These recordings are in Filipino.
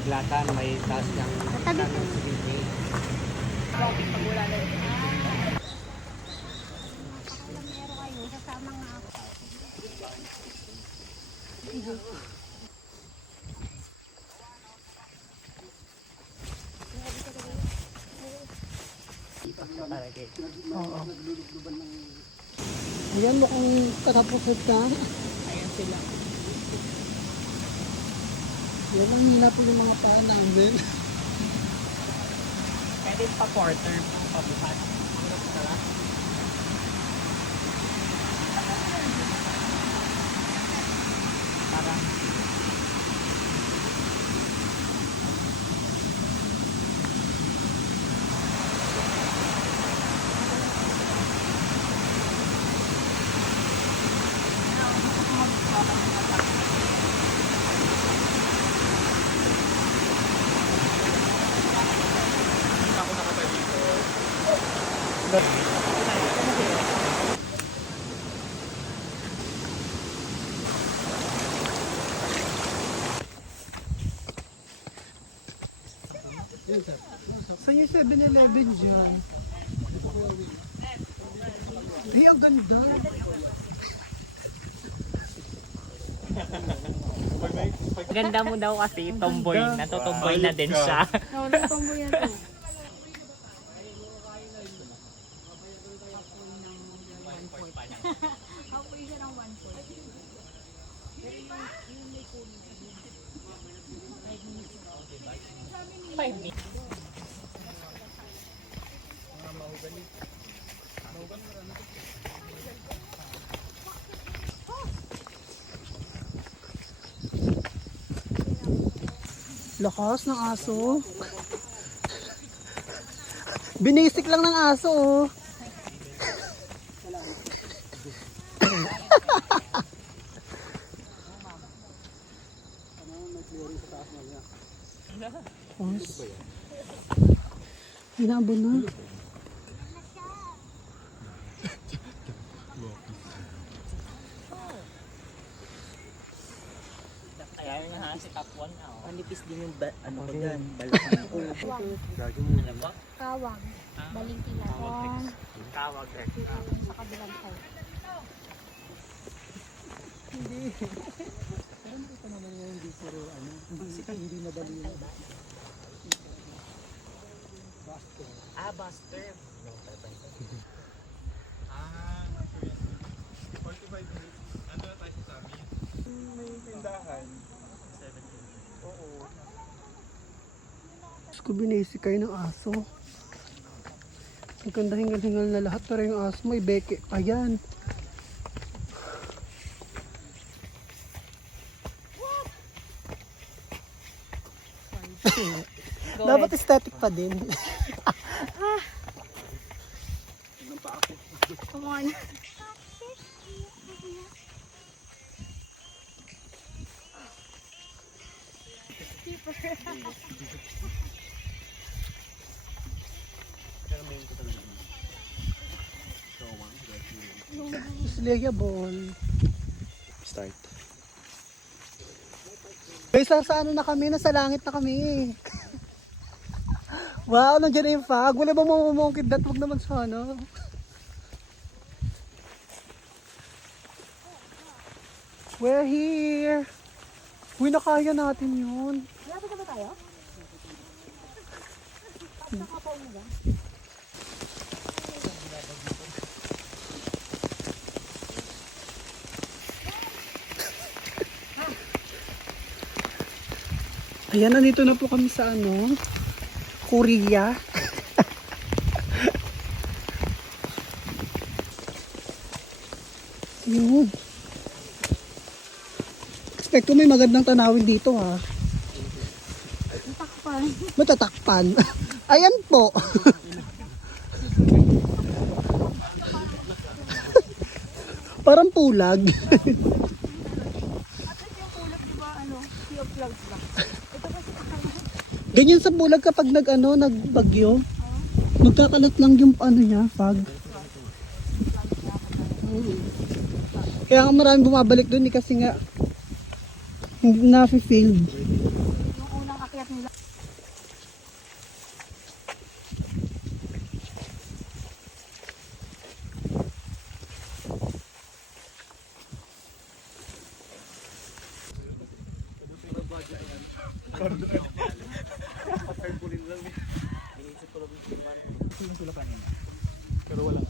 Biglatan, may taas ng sige. Oo. Ayan, mukhang katapos na. Ayan sila. Yan ang hina po yung mga paa namin. Pwede pa quarter, pabuhat. Parang Saan yung 7-Eleven dyan? Ay, ang ganda. ganda mo daw kasi, tomboy. Natutomboy na din siya. Oo, nagtombo yan to. Apoy siya ng 1.4. Lakas ng aso. Binisik lang ng aso, oh. Hinabo na. Kaya yun nga si Top 1 na. Manipis din yung ano ko dyan, balakang ko. Ano ba? Kawang. Balingkilatong. Tawag eh. Sa kabilang side. Hindi. Parang ito naman yung hindi puro ano. Hindi madali yung Ah, Buster. Ah, 45 minutes. Ano na tayo sa amin? May tindahan. 17. Oo. Diyos ko, binisik kayo ng aso. Ang ganda hingal-hingal na lahat. Pero yung aso may beke pa yan. Dapat aesthetic pa din. Come on. Slayable. Start. Guys, sa ano na kami? Nasa langit na kami. Wow, nandiyan na yung fog. Wala bang mamumungkid dat? Huwag naman sana. We're here. Uy, nakaya natin yun. Malapit na ba tayo? Nakapaw mo ba? Ayan, nandito na po kami sa ano, Korea. Yun. Expect ko may magandang tanawin dito, ha. Takpan. Matatakpan. Ayan po. Parang pulag. At least yung kulap, di ba, ano, sea of clouds lang. Ito kasi Ganyan sa bulag kapag nagbagyo. Magkakalat lang yung ano niya, fog. Kaya nga maraming bumabalik doon kasi nga hindi na-failed. yung unang akyat Pero wala.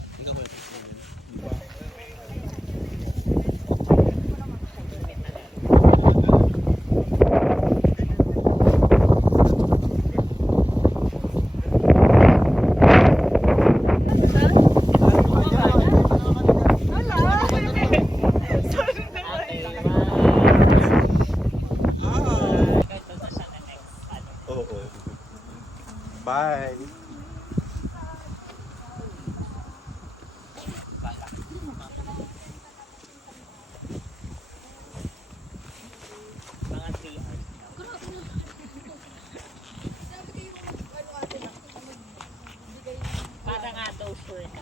Oo. Bye. Mga 3 hours. Para nga daw sure na.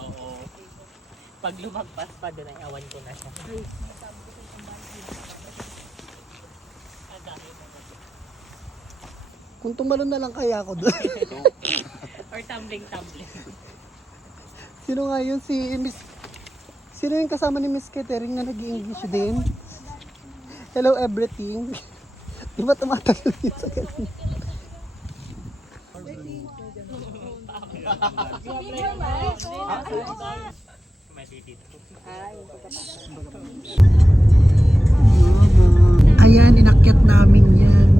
Oo. Pag lumagpas pa doon ay awan ko na siya. Ang dami mo. Kung tumalon na lang kaya ako doon. Or tumbling. Sino nga yun? Si Miss... Sino yung kasama ni Miss Catering na nag-i-English din? Hello everything. Di ba tumatalon yun sa ganun? May dito. Ayan, inakyat namin yan.